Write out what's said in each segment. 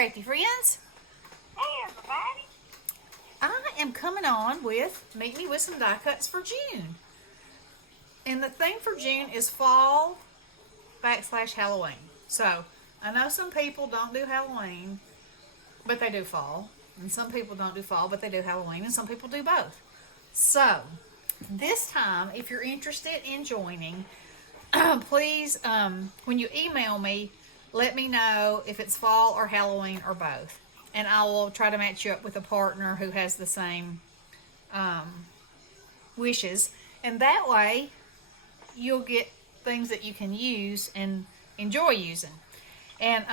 crafty friends. Hey, everybody. I am coming on with Meet Me with some die cuts for June. And the theme for June is fall / Halloween. So, I know some people don't do Halloween, but they do fall. And some people don't do fall, but they do Halloween. And some people do both. So, this time, if you're interested in joining, please, when you email me, let me know if it's fall or Halloween or both. And I will try to match you up with a partner who has the same wishes. And that way, you'll get things that you can use and enjoy using. And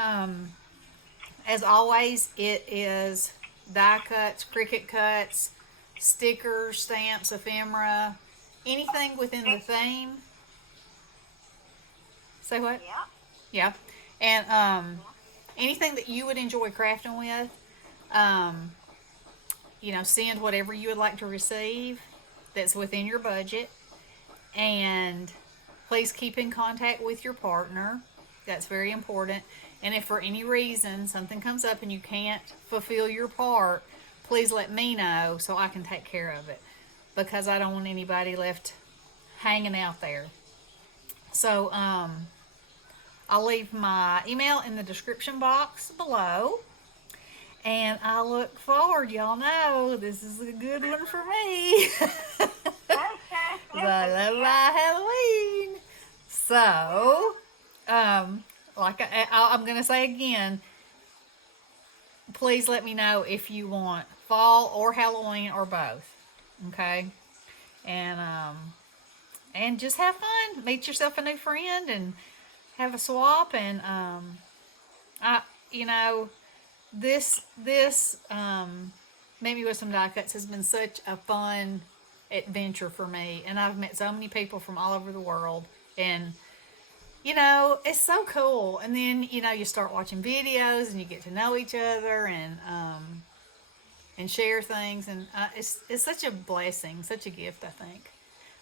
as always, it is die cuts, Cricut cuts, stickers, stamps, ephemera, anything within the theme. Say what? Yeah. Yeah. And anything that you would enjoy crafting with, send whatever you would like to receive that's within your budget. And please keep in contact with your partner. That's very important. And if for any reason something comes up and you can't fulfill your part, please let me know so I can take care of it, because I don't want anybody left hanging out there. So, I'll leave my email in the description box below. And I look forward, y'all know this is a good one for me. I love my Halloween. So, I'm going to say again, please let me know if you want fall or Halloween or both. Okay? And just have fun. Meet yourself a new friend and have a swap. And this Meet Me with some die cuts has been such a fun adventure for me, and I've met so many people from all over the world, and it's so cool. And then you start watching videos and you get to know each other and share things, and it's such a blessing, such a gift, I think.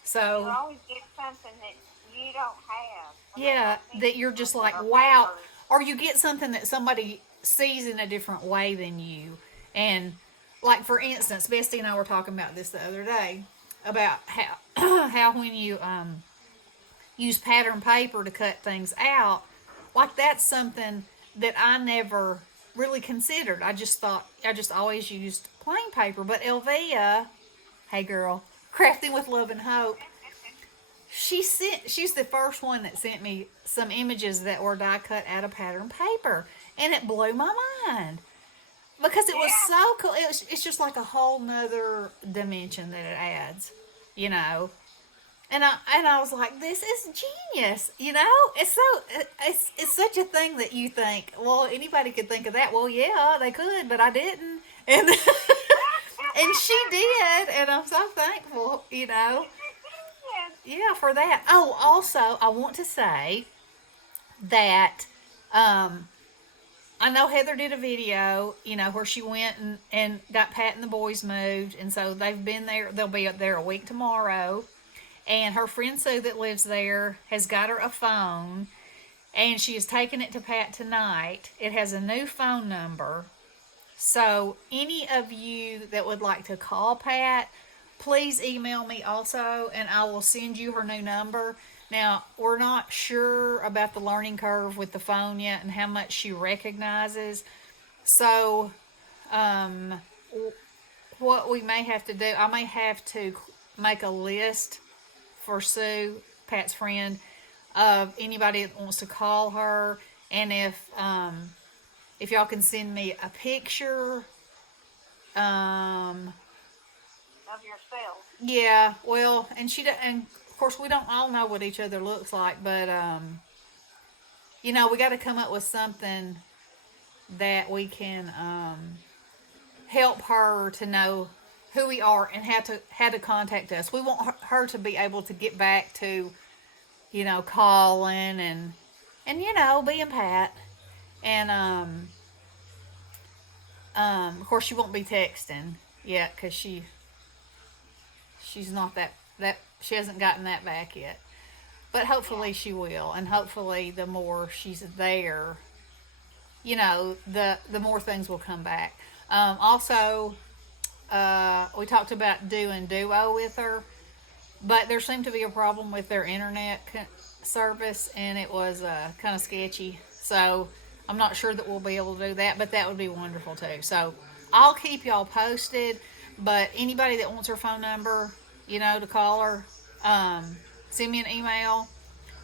So you always get something that you don't have. Yeah, that you're just like, wow. Or you get something that somebody sees in a different way than you. And, like, for instance, Bestie and I were talking about this the other day, about how when you use pattern paper to cut things out, like, that's something that I never really considered. I just always used plain paper. But Elvia, hey girl, Crafting with Love and Hope, she's the first one that sent me some images that were die cut out of pattern paper, and it blew my mind because it was so cool. It's just like a whole nother dimension that it adds, And I was like, this is genius, It's such a thing that you think, well, anybody could think of that. Well, yeah, they could, but I didn't, and and she did, and I'm so thankful, Yeah, for that. Oh, also, I want to say that I know Heather did a video, where she went and got Pat and the boys moved, and so they've been there. They'll be up there a week tomorrow. And her friend Sue that lives there has got her a phone, and she is taking it to Pat tonight. It has a new phone number. So any of you that would like to call Pat, please email me also, and I will send you her new number. Now, we're not sure about the learning curve with the phone yet and how much she recognizes. So, what we may have to do, I may have to make a list for Sue, Pat's friend, of anybody that wants to call her. And if y'all can send me a picture, of yourself. Yeah, well, and of course we don't all know what each other looks like, but we got to come up with something that we can help her to know who we are and how to contact us. We want her to be able to get back to, calling and being Pat, and of course she won't be texting yet because she's not that she hasn't gotten that back yet. But hopefully she will, and hopefully the more she's there, the more things will come back. Also, we talked about doing Duo with her, but there seemed to be a problem with their internet service, and it was kind of sketchy. So I'm not sure that we'll be able to do that, but that would be wonderful too. So I'll keep y'all posted. But anybody that wants her phone number, to call her, send me an email,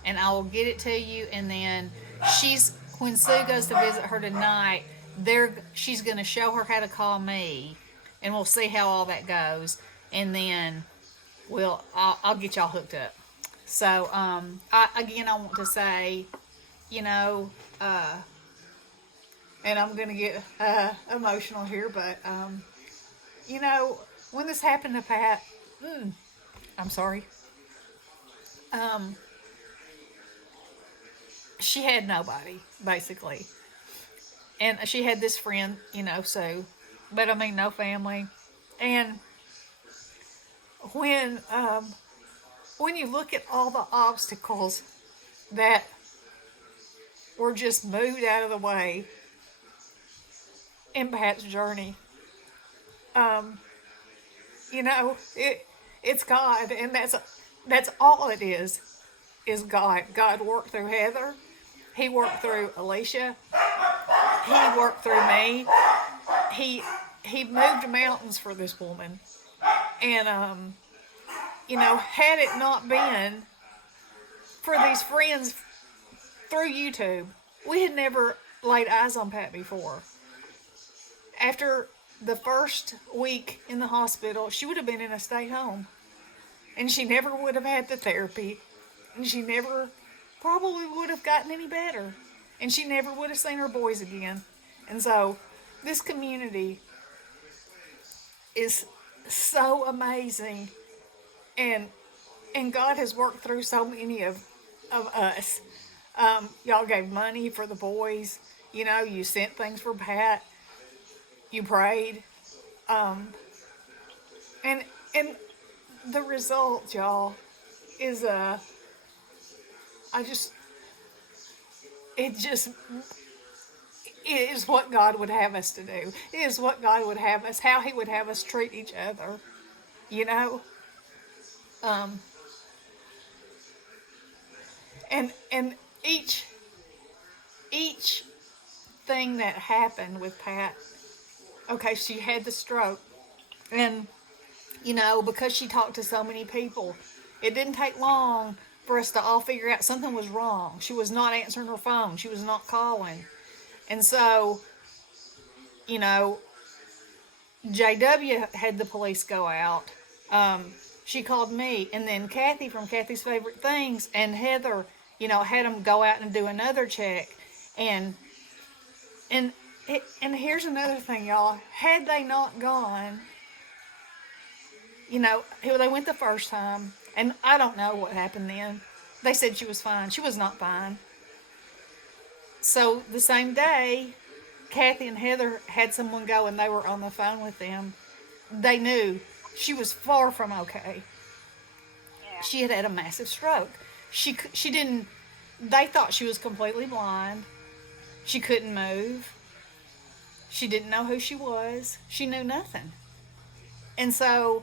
and I will get it to you. And then when Sue goes to visit her tonight, she's going to show her how to call me, and we'll see how all that goes. And then I'll get y'all hooked up. So I want to say, and I'm going to get emotional here, but when this happened to Pat, I'm sorry. She had nobody, basically. And she had this friend, Sue, but I mean, no family. And when you look at all the obstacles that were just moved out of the way in Pat's journey, it's God, and that's all it is God. God worked through Heather. He worked through Alicia. He worked through me. He moved mountains for this woman. And, had it not been for these friends through YouTube, we had never laid eyes on Pat before. After the first week in the hospital, she would have been in a stay home. And she never would have had the therapy. And she never probably would have gotten any better. And she never would have seen her boys again. And so this community is so amazing. And God has worked through so many of us. Y'all gave money for the boys. You sent things for Pat. You prayed. And the result, y'all, is it is what God would have us to do. It is what God would have us, how He would have us treat each other, and each thing that happened with Pat. Okay, she had the stroke, and because she talked to so many people, it didn't take long for us to all figure out something was wrong. She was not answering her phone. She was not calling. And so, JW had the police go out. She called me, and then Kathy from Kathy's Favorite Things and Heather, had them go out and do another check. And here's another thing, y'all. Had they not gone, they went the first time, and I don't know what happened then. They said she was fine. She was not fine. So the same day, Kathy and Heather had someone go, and they were on the phone with them. They knew she was far from okay. Yeah. She had a massive stroke. She didn't. They thought she was completely blind. She couldn't move. She didn't know who she was. She knew nothing. And so,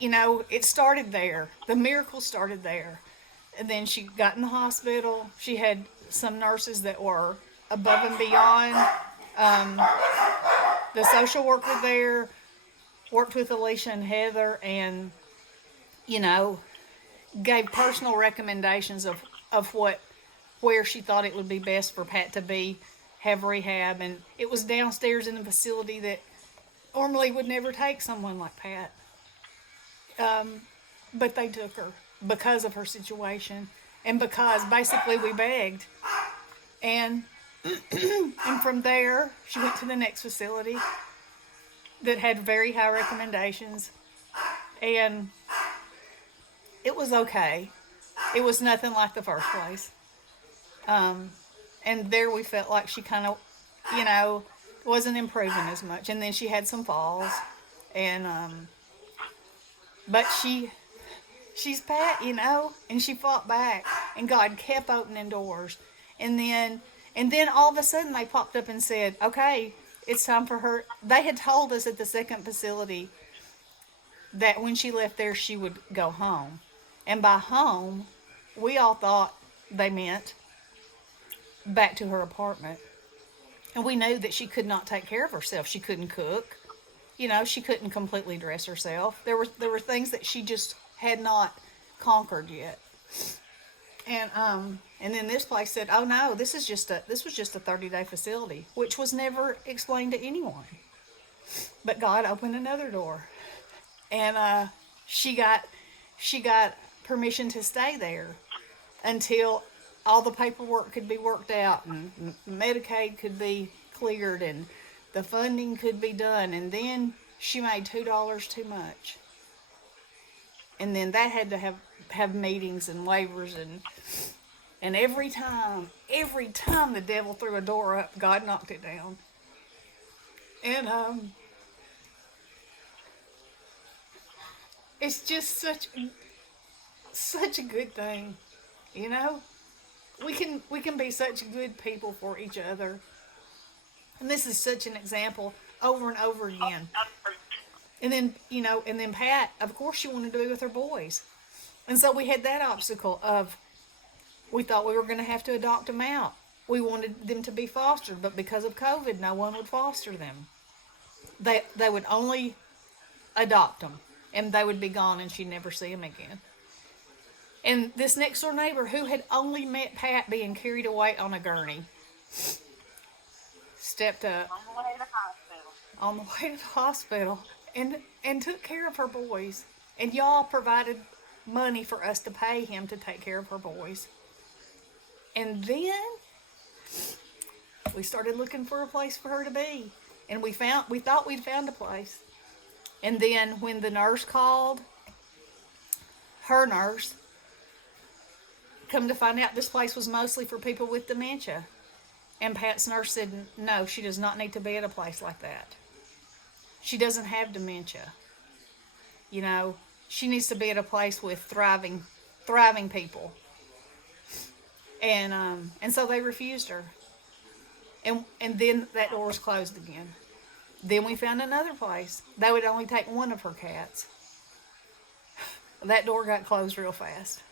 it started there. The miracle started there. And then she got in the hospital. She had some nurses that were above and beyond. The social worker there worked with Alicia and Heather, and, gave personal recommendations of where she thought it would be best for Pat to have rehab. And it was downstairs in a facility that normally would never take someone like Pat. But they took her because of her situation, and because basically we begged. And and from there, she went to the next facility that had very high recommendations, and it was okay. It was nothing like the first place. And there we felt like she kind of, wasn't improving as much. And then she had some falls, and but she's Pat, and she fought back, and God kept opening doors. And And then all of a sudden they popped up and said, okay, it's time for her. They had told us at the second facility that when she left there, she would go home. And by home, we all thought they meant back to her apartment. And we knew that she could not take care of herself. She couldn't cook. You know, she couldn't completely dress herself. There were things that she just had not conquered yet. And then this place said, "Oh no, this was just a 30-day facility," which was never explained to anyone. But God opened another door, and she got permission to stay there until all the paperwork could be worked out and Medicaid could be cleared and the funding could be done. And then she made $2 too much, and then that had to have meetings and waivers and every time the devil threw a door up, God knocked it down. And it's just such a good thing, you know. We can be such good people for each other, and this is such an example over and over again. And then Pat, of course, she wanted to be with her boys, and so we had that obstacle of, we thought we were going to have to adopt them out. We wanted them to be fostered, but because of COVID, no one would foster them. They would only adopt them, and they would be gone, and she'd never see them again. And this next door neighbor, who had only met Pat being carried away on a gurney, stepped up On the way to the hospital. on the way to the hospital and took care of her boys. And y'all provided money for us to pay him to take care of her boys. And then we started looking for a place for her to be. And we thought we'd found a place. And then when the nurse called, her nurse, come to find out this place was mostly for people with dementia. And Pat's nurse said, no, she does not need to be at a place like that. She doesn't have dementia. You know, she needs to be at a place with thriving people. And so they refused her. And then that door was closed again. Then we found another place. They would only take one of her cats. That door got closed real fast.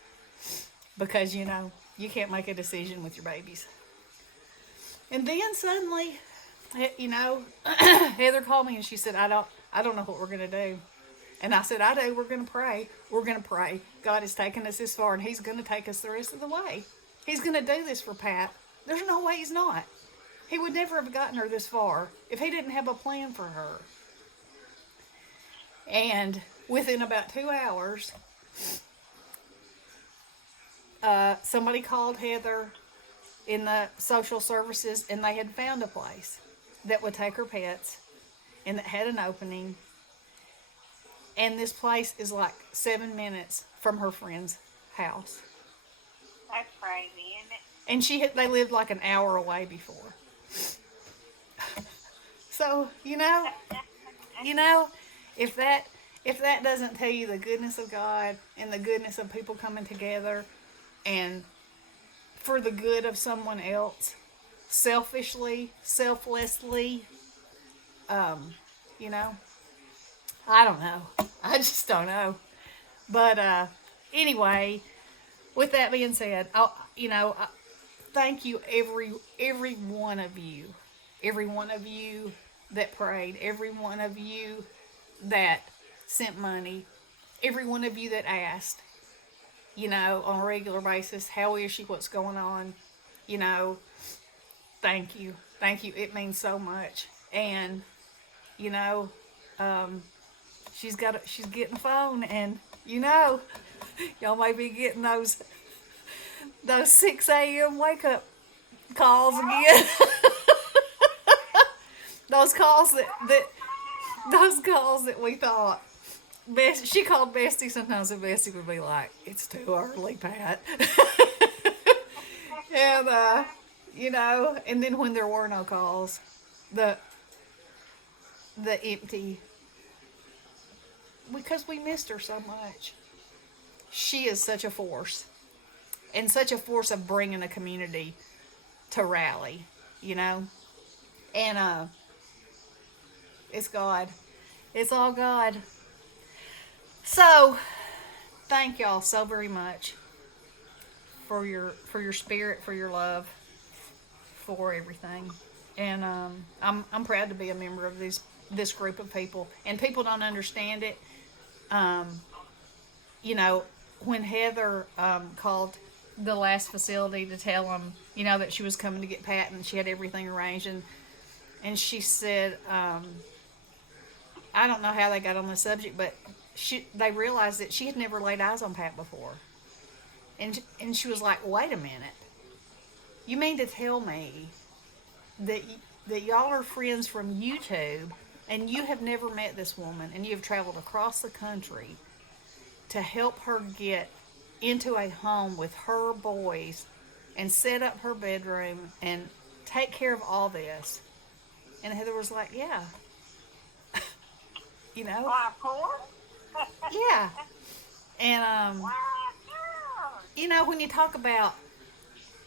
Because, you know, you can't make a decision with your babies. And then suddenly, you know, Heather called me and she said, I don't know what we're going to do. And I said, I do. We're going to pray. We're going to pray. God has taken us this far, and he's going to take us the rest of the way. He's going to do this for Pat. There's no way he's not. He would never have gotten her this far if he didn't have a plan for her. And within about 2 hours, somebody called Heather in the social services, and they had found a place that would take her pets and that had an opening. And this place is like 7 minutes from her friend's house. That's crazy, isn't it? And they lived like an hour away before. So, you know, if that doesn't tell you the goodness of God and the goodness of people coming together and for the good of someone else, selfishly, selflessly, you know, I don't know. I just don't know. But anyway, with that being said, thank you every one of you that prayed, every one of you that sent money, every one of you that asked, you know, on a regular basis, how is she, what's going on, you know, thank you, it means so much. And, you know, she's getting a phone, and, you know, y'all may be getting those 6 a.m. wake up calls again. Those calls that we thought, she called Bestie sometimes, and Bestie would be like, it's too early, Pat. And, you know, and then when there were no calls, the empty, because we missed her so much. She is such a force, and such a force of bringing a community to rally, and it's God. It's all God. So, thank y'all so very much for your spirit, for your love, for everything. And I'm proud to be a member of this group of people. And people don't understand it. When Heather called the last facility to tell them, that she was coming to get Pat and she had everything arranged, and she said, I don't know how they got on the subject, but they realized that she had never laid eyes on Pat before. And she was like, wait a minute. You mean to tell me that y'all are friends from YouTube and you have never met this woman and you have traveled across the country to help her get into a home with her boys and set up her bedroom and take care of all this? And Heather was like, yeah. Why, of course. Yeah. And, Wow. when you talk about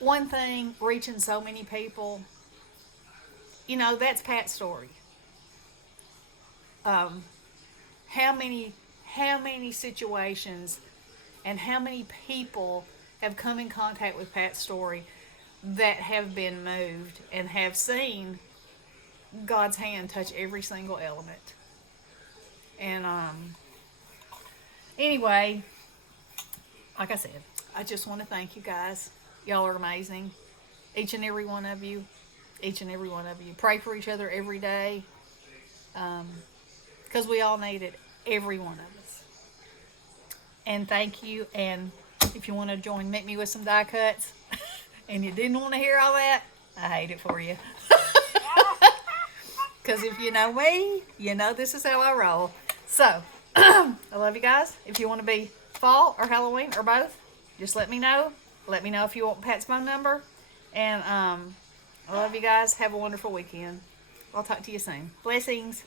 one thing reaching so many people, that's Pat's story. How many situations and how many people have come in contact with Pat's story that have been moved and have seen God's hand touch every single element. And anyway, like I said, I just want to thank you guys. Y'all are amazing. Each and every one of you. Each and every one of you. Pray for each other every day. Because we all need it. Every one of us. And thank you. And if you want to meet me with some die cuts, and you didn't want to hear all that, I hate it for you. Because if you know me, you know this is how I roll. So, I love you guys. If you want to be fall or Halloween or both, just let me know. Let me know if you want Pat's phone number. And I love you guys. Have a wonderful weekend. I'll talk to you soon. Blessings.